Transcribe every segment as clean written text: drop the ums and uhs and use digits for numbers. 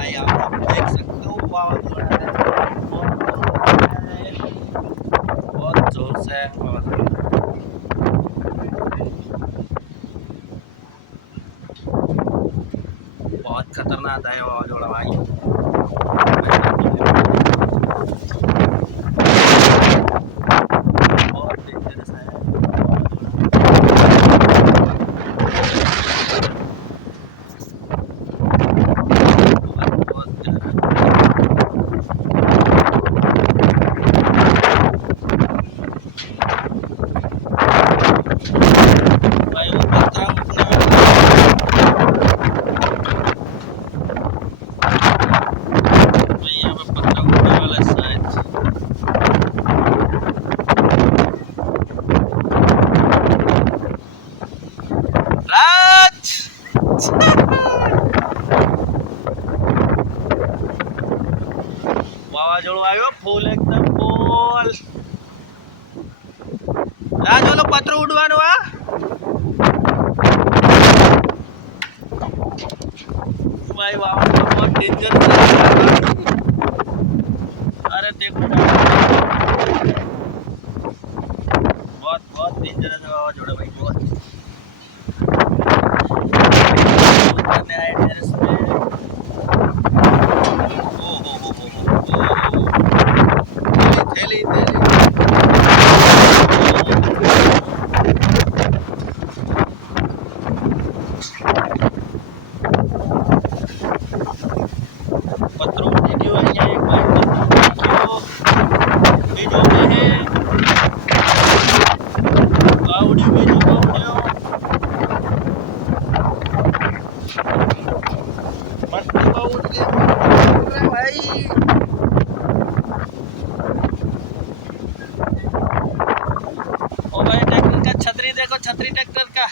भाई आप देख सकते हो वावाजोड़ा है, बहुत जोर से है वावाजोड़ा। बहुत खतरनाक है वावाजोड़ा भाई। बहुत डेंजरस है भाई। वो पत्थर उठने वाला भाई, यहाँ पे पत्थर उठने वाला है शायद। राज વાવાઝોડું આવ્યો ફૂલ એકદમ ફૂલ। રાજ ઓલો પતરું ઉડવાનું આ भाई वावाझोड़ा बहुत डेंजर है। अरे देखो बहुत बहुत डेंजरस है वावाझोड़ा भाई, बहुत करने आए टेरेस पे। ओ हो थैली थैली पत्थरों उठी गयो અહીંયા એક ભાઈ પત્થર ઉઠી ગયો બીજો બે હે આવડ્યું બીજો આવડ્યો मस्त बहुत के भाई। ओ भाई ट्रैक्टर का छतरी देखो, छतरी ट्रैक्टर का।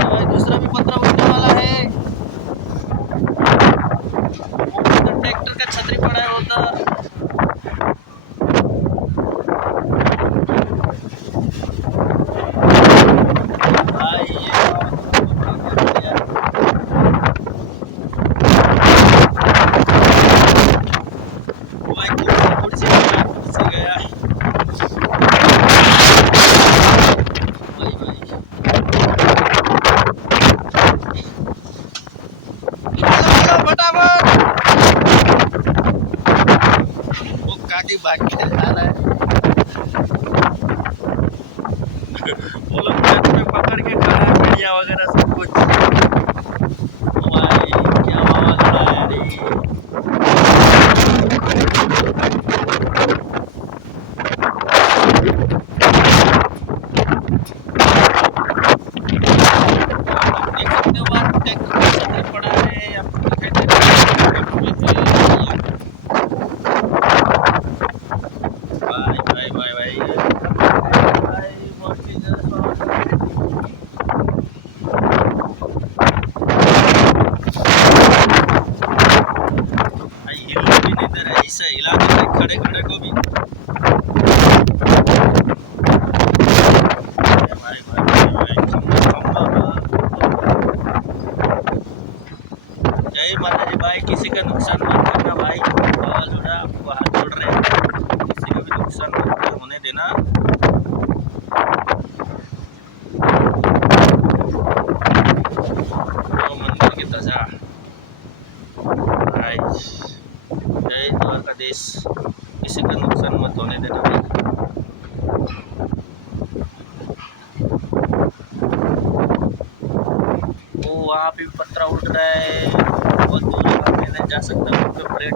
भाई दूसरा भी पत्थर उठने वाला है। वो ट्रैक्टर का छतरी पड़ा है उधर। बाइक पे जा रहा है वो लोग हाथ में पकड़ के खड़ा है, मीडिया वगैरह सब कुछ। भाई क्या वावाझोड़ा है रे। देख सकते हो बात ट्रैक्टर का छतरी पड़ा है, आपको दिखाई दे रहा है। ऐसे हिला दो भाई खड़े खड़े को भी। भाई जय माता जी भाई, किसी का नुकसान मत करना भाई। वावाझोड़ा आपको हाथ जोड़ रहे हैं, किसी का भी नुकसान मत होने देना। तो मंदिर की ध्वजा भाई, जय द्वारकाधीश, किसी का नुकसान मत होने देना भाई। वो वहाँ पे पत्थर उठ रहा है, बहुत दूर वहाँ पे नहीं जा सकता, तो परेड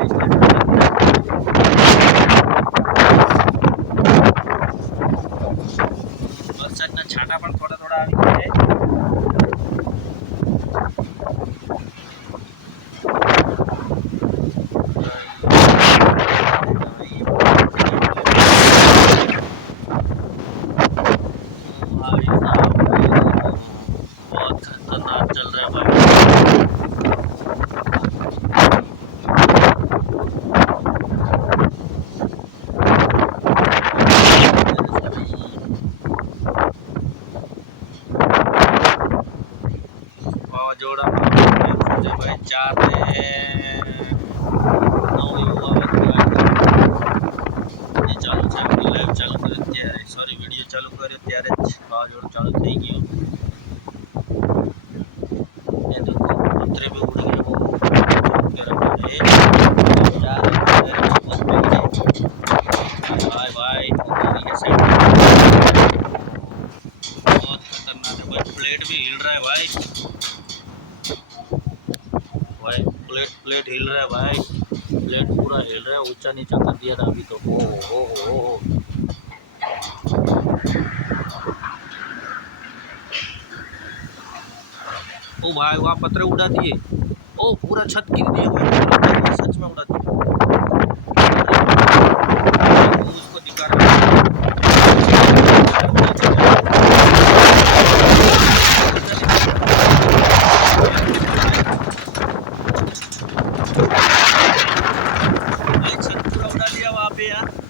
વરસાદના છાંટા પણ થોડા થોડા આવી ગયા છે। बहुत खतरनाक चल रहा है भाई। वावाझोड़ा भाई 4 ને 9 એવું વાવાઝોડું જે ચાલુ છે લાઈવ ચાલુ કર્યો ત્યારે સોરી વિડીયો ચાલુ કર્યો ત્યારે જ વાવાઝોડું ચાલુ થઈ ગયું ये देखो पत्थरे पे उड़ गए वो भाई भाई ये साइड बहुत खतरनाक है भाई प्लेट भी हिल रहा है भाई प्लेट हिल रहा है भाई प्लेट पूरा हिल रहा है ऊंचा नीचा कर दिया था अभी तो हो ओ भाई वहाँ पत्थर उड़ा दिए ओ पूरा छत गिर दिया भाई सच में उड़ा दिया उसको दिखा रहा भाई छत पूरा उड़ा दिया वहाँ पे यार